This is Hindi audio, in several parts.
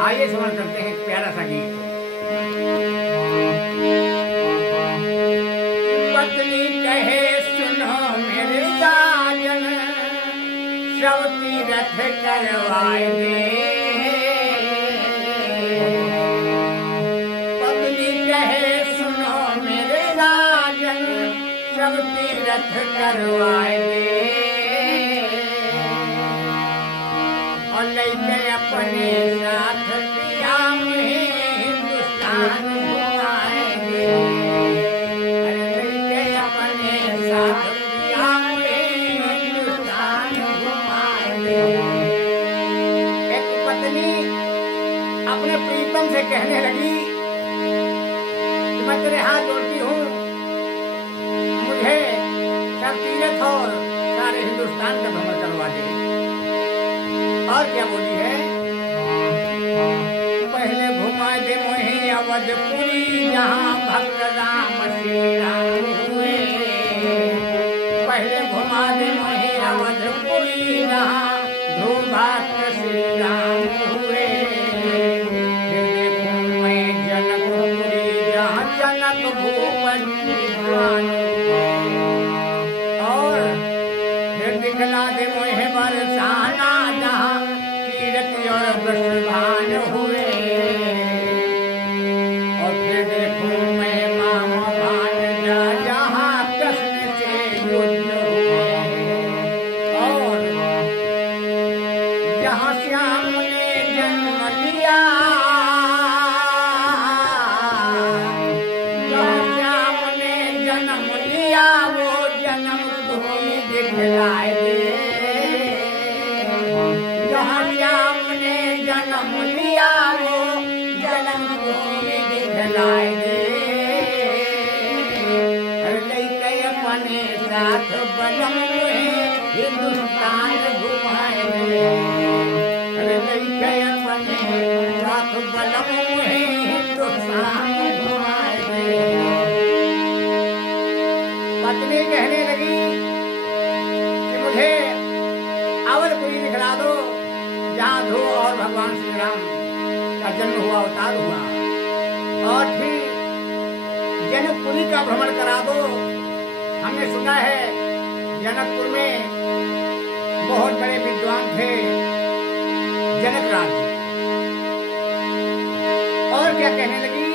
आइए श्रवण करते हैं एक प्यारा सा गीत। पत्नी कहे सुनो मेरे साजन, सब तीरथ करवाएंगे। पत्नी कहे सुनो मेरे साजन, सब तीरथ करवाएंगे। और लेके अपने साथ पिया में हिंदुस्तान घुमाएंगे। अरे लेके अपने साथ पिया में हिंदुस्तान घुमाएंगे। एक पत्नी अपने प्रीतम से कहने लगी कि मैं तेरे हाथ जोड़ती हूँ, मुझे सब तीरथ और सारे हिंदुस्तान का भ्रमण करवा दे। और क्या बोली है? पहले घुमा दे मुझे अवधपुरी, जहाँ भक्त राम श्री राम हुए। पहले घुमा दे मुझे अवधपुरी, जहाँ ध्रुव भक्त श्री राम हुए। फिर देखूं मैं जनकपुरी, जहाँ जनक भूपति विद्वान हुए। और फिर दिखला दे मुझे बरसाना, जहाँ कीर्ति और वृषभान हुए। और फिर देखूं मैं मामभान, जहाँ कृष्ण से युद्ध हुए। और जहाँ श्याम ने जन्म लिया, जहाँ श्याम ने जन्म लिया, वो जन्म भूमि दिखलाए दे। जहाँ श्याम ने जन्म लिया, वो जन्म भूमि दिखलाए दे। लेके अपने साथ बलम में हिंदुस्तान घुमाए दे। लेके अपने साथ बलम में हिंदुस्तान घुमाए दे। पत्नी कहने लगी कि मुझे अवधपुरी दिखला दो, जहाँ ध्रुव और भगवान श्री राम का जन्म हुआ, अवतार हुआ। और फिर जनकपुरी का भ्रमण करा दो। हमने सुना है जनकपुर में बहुत बड़े विद्वान थे जनक राज। और क्या कहने लगी?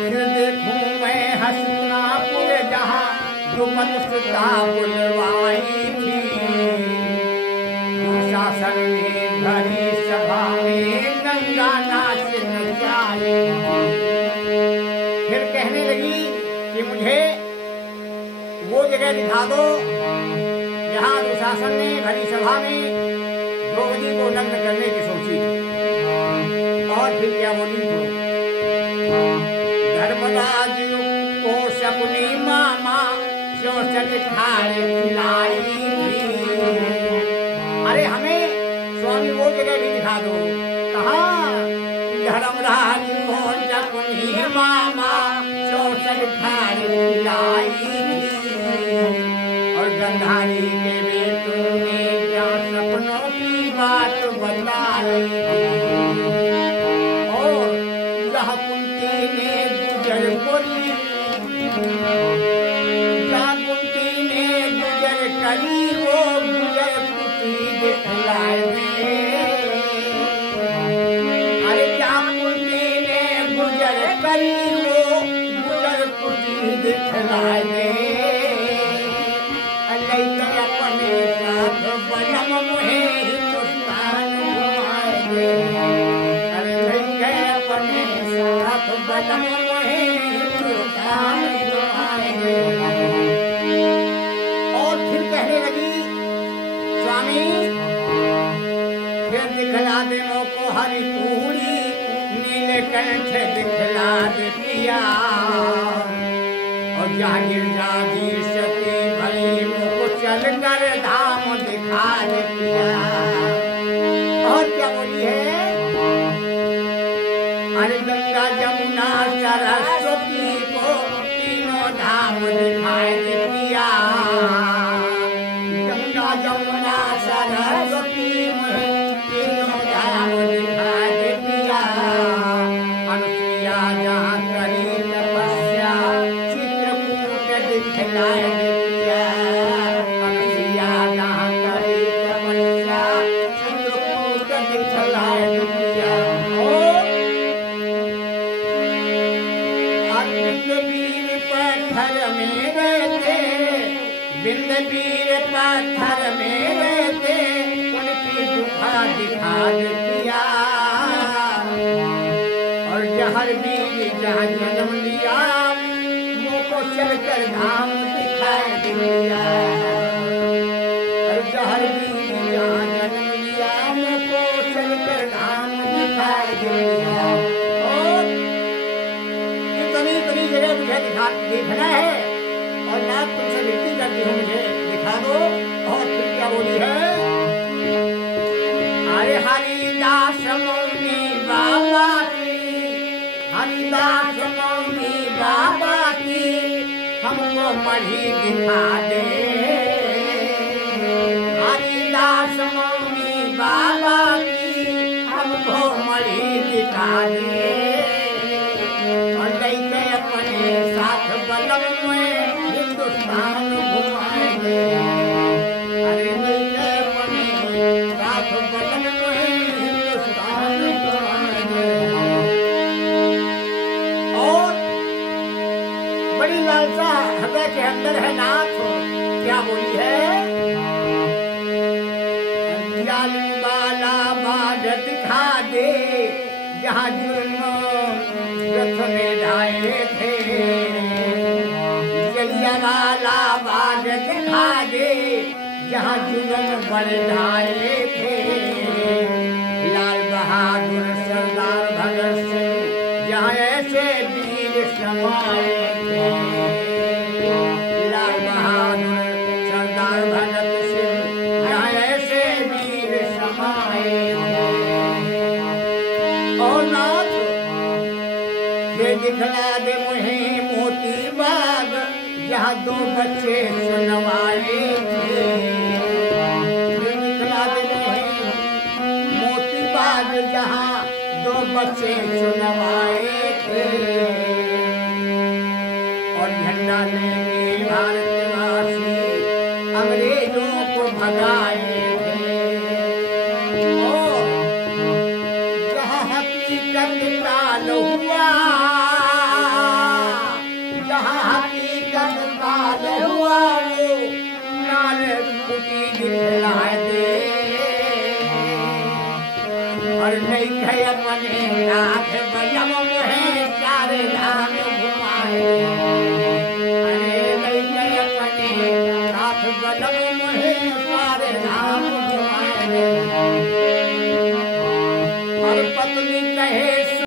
फिर देखूं मैं हस्तिनापुर, जहाँ द्रुपद सुता बुलवाई थी। शासन में भरी सभा में गंगा नाच नचाई। फिर कहने लगी कि मुझे वो जगह दिखा दो, जहाँ दुशासन ने भरी सभा में द्रौपदी को नग्न करने की सोची। और फिर क्या बोली? धर्मराज को शकुनी मामा शोषण खाए खिलाई थी। अरे हमें स्वामी वो जगह भी दिखा दो। कहाँ? धर्मराज को शकुनी मामा शोषण खाए खिलाई थी। और गंधारी के बेटों ने क्या सपनों की बात बताई। और जहाँ कुंती ने गुजर बोली, जहाँ कुंती ने गुजर करी, वो गुजर कुटी दिखलाए दे। अरे जहाँ कुंती ने गुजर करी, वो गुजर कुटी दिखलाए दे। लेके अपने साथ बलम में हिंदुस्तान घुमाए दे। लेके अपने साथ बलम में हिंदुस्तान घुमाए दे। और फिर कहने लगी, स्वामी फिर दिखला दे मोको हरिपुरी, नीलकंठ दिखला दे पिया। और जहाँ गिरजाधीश सती भई, मुझको चल कर धाम दिखा दे पिया। और क्या बोली है? अरे गंगा जमुना सरस्वती को तीनों धाम दिखाए दे पिया। गंगा जमुना सरस्वती में तीनों जिहाद किया और जहर भी जहाँ जन्म लिया मुँह को चलकर धाम दिखाई दिया और जहर भी जहाँ जन्म लिया मुँह को चलकर धाम दिखाई दिया और इतनी इतनी जगह मुझे देखना है और ना तुमसे विनती करती हूँ मुझे दिखा दो। और फिर क्या बोली है? अरे हरिदास मौनी बाबा की, हरिदास मौनी बाबा की हमको मढ़ी दिखा दे। हरिदास मौनी बाबा की हमको मढ़ी दिखा दे और लेके अपने साथ बलम में हिंदुस्तान घुमाएंगे। अरे लेके अपने साथ बलम में हिंदुस्तान घुमाएंगे। और बड़ी लालसा हृदय के अंदर है नाथ। क्या बोली है? जालिम वाला बाग दिखा दे जहाँ जुल्म रथ में ढाए थे। जलियांवाला बाग दिखा दे जहाँ जुल्म बड़े ढाए थे। लाल बहादुर सरदार भगत सिंह जहाँ ऐसे वीर समाए थे। लाल बहादुर सरदार भगत सिंह जहाँ ऐसे वीर समाए थे। और नाथ ये दिखला दे मुझे मोती बाग जहाँ दो बच्चे सुनवाए थे। ये दिखला दे मुझे मोती बाग जहाँ दो बच्चे सुनवाए थे। और झंडा लेके भारतवासी अंग्रेजों को भगाए थे। और जहाँ हकीकत काल हुआ, जहाँ हकीकत काल हुआ वो नाल कुटी दिखलाए दे। और नहीं कहे अपने नाथ बलम